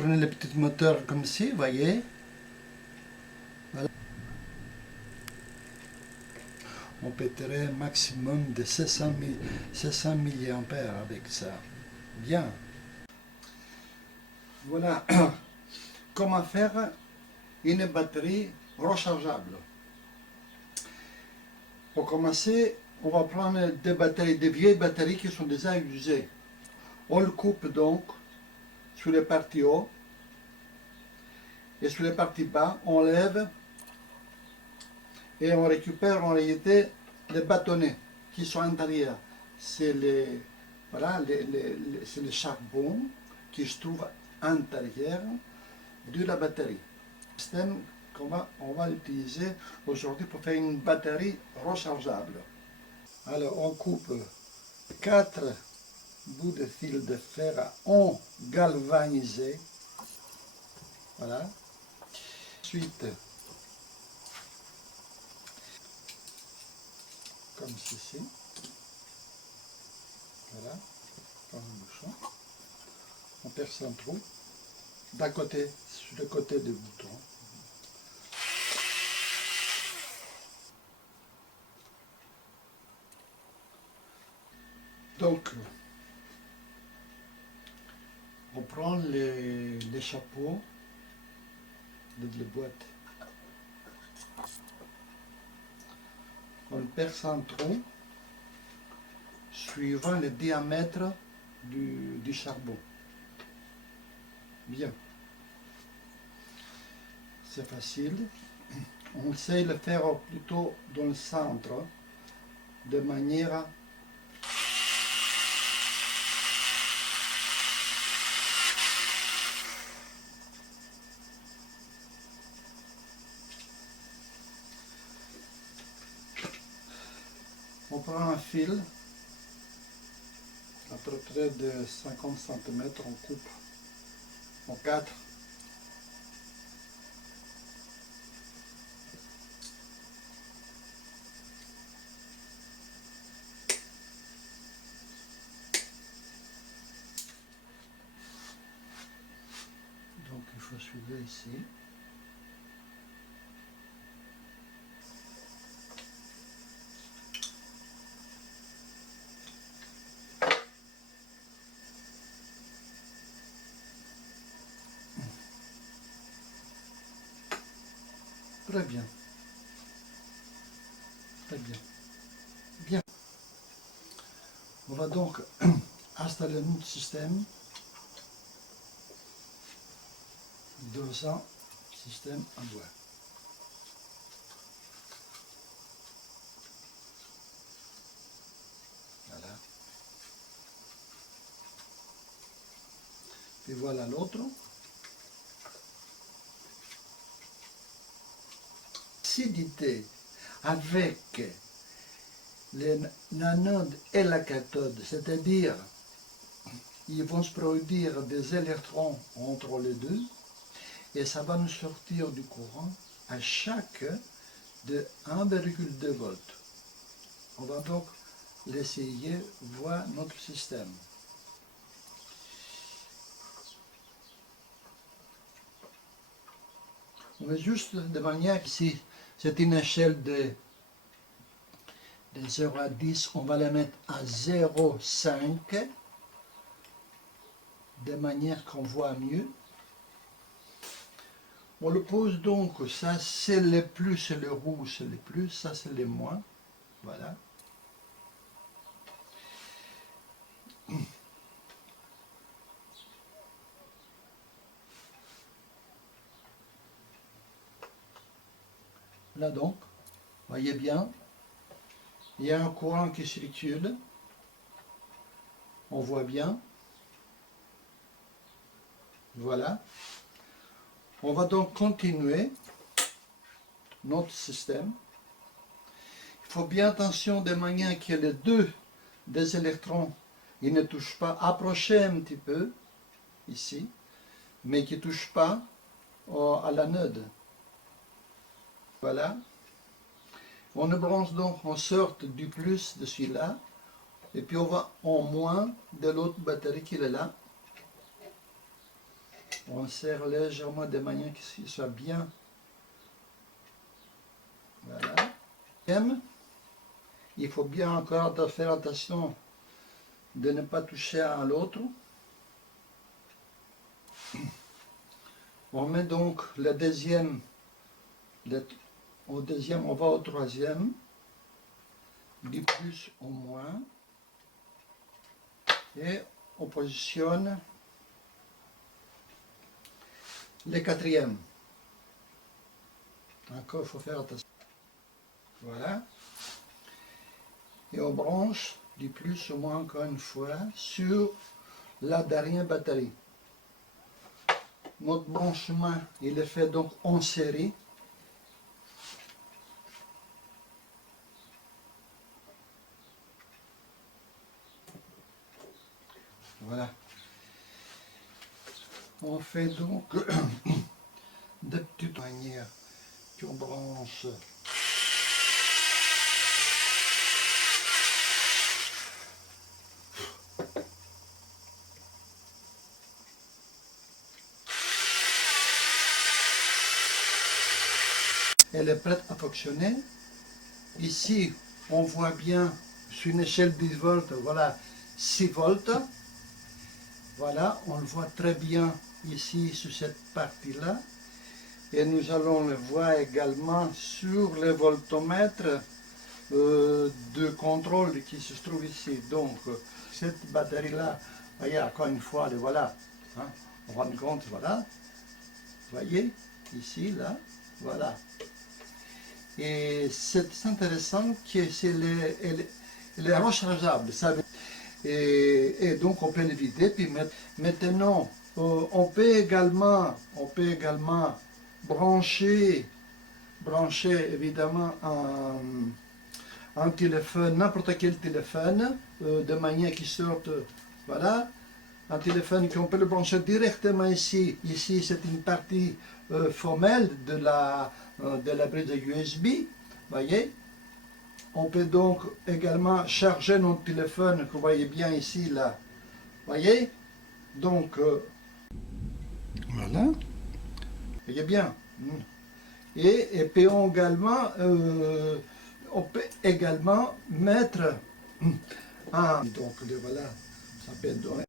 Prenez le petit moteur comme ci, voyez. Voilà. On peut tirer un maximum de 600 mA avec ça. Bien. Voilà comment faire une batterie rechargeable. Pour commencer, on va prendre des batteries, des vieilles batteries qui sont déjà usées. On le coupe donc sur les parties haut et sur les parties bas, on lève et on récupère en réalité les bâtonnets qui sont à l'intérieur. C'est voilà, c'est le charbon qui se trouve à l'intérieur de la batterie. Le système on va utiliser aujourd'hui pour faire une batterie rechargeable. Alors on coupe 4 bouts de fil de fer en galvanisé. Voilà. Ensuite, comme ceci. Voilà, comme un bouchon. On perce un trou d'un côté, sur le côté du bouton. Donc, on prend les chapeaux de la boîte. On perce un trou suivant le diamètre du charbon. Bien. C'est facile. On essaie de le faire plutôt dans le centre, de manière on prend un fil à peu près de 50 cm, on coupe en 4. Donc il faut suivre ici. Très bien. Très bien. Bien. On va donc installer notre système dans un système à bois. Voilà. Et voilà l'autre. L'acidité avec l'anode et la cathode, c'est-à-dire ils vont se produire des électrons entre les deux et ça va nous sortir du courant à chaque de 1,2 volts. On va donc l'essayer, voir notre système. On met juste de manière ici, c'est une échelle de 0 à 10, on va la mettre à 0,5 de manière qu'on voit mieux. On le pose donc, ça c'est le plus, c'est le rouge, c'est le plus, ça c'est le moins. Voilà. Là donc, voyez bien, il y a un courant qui circule. On voit bien. Voilà. On va donc continuer notre système. Il faut bien attention de manière que les deux des électrons ils ne touchent pas, approchez un petit peu ici, mais qui ne touchent pas à l'anode. Voilà. On branche donc en sorte du plus de celui-là, et puis on va en moins de l'autre batterie qui est là. On serre légèrement de manière qu'il soit bien. Voilà. Il faut bien encore faire attention de ne pas toucher à l'autre. On met donc le deuxième, au deuxième, on va au troisième, du plus au moins, et on positionne le quatrième. Encore, il faut faire attention. Voilà. Et on branche du plus au moins encore une fois sur la dernière batterie. Notre branchement, il est fait donc en série. Voilà. On fait donc des petites manières qu'on branche. Elle est prête à fonctionner. Ici, on voit bien sur une échelle de 10 volts, voilà, 6 volts. Voilà, on le voit très bien ici sur cette partie-là. Et nous allons le voir également sur le voltomètre de contrôle qui se trouve ici. Donc, cette batterie-là, voyez, encore une fois, voilà, hein, on rend compte, voilà, voyez, ici, là, voilà. Et c'est intéressant que c'est les rechargeables, ça veut et donc on peut les vider. Puis maintenant, on peut également brancher évidemment un téléphone, n'importe quel téléphone, de manière qu'il sorte, voilà, un téléphone qu'on peut le brancher directement ici. Ici, c'est une partie formelle de la brise USB, voyez. On peut donc également charger notre téléphone, que vous voyez bien ici, là. Voyez? Donc, voilà. Voyez bien. Et puis on peut également mettre un... Donc, voilà, ça peut donner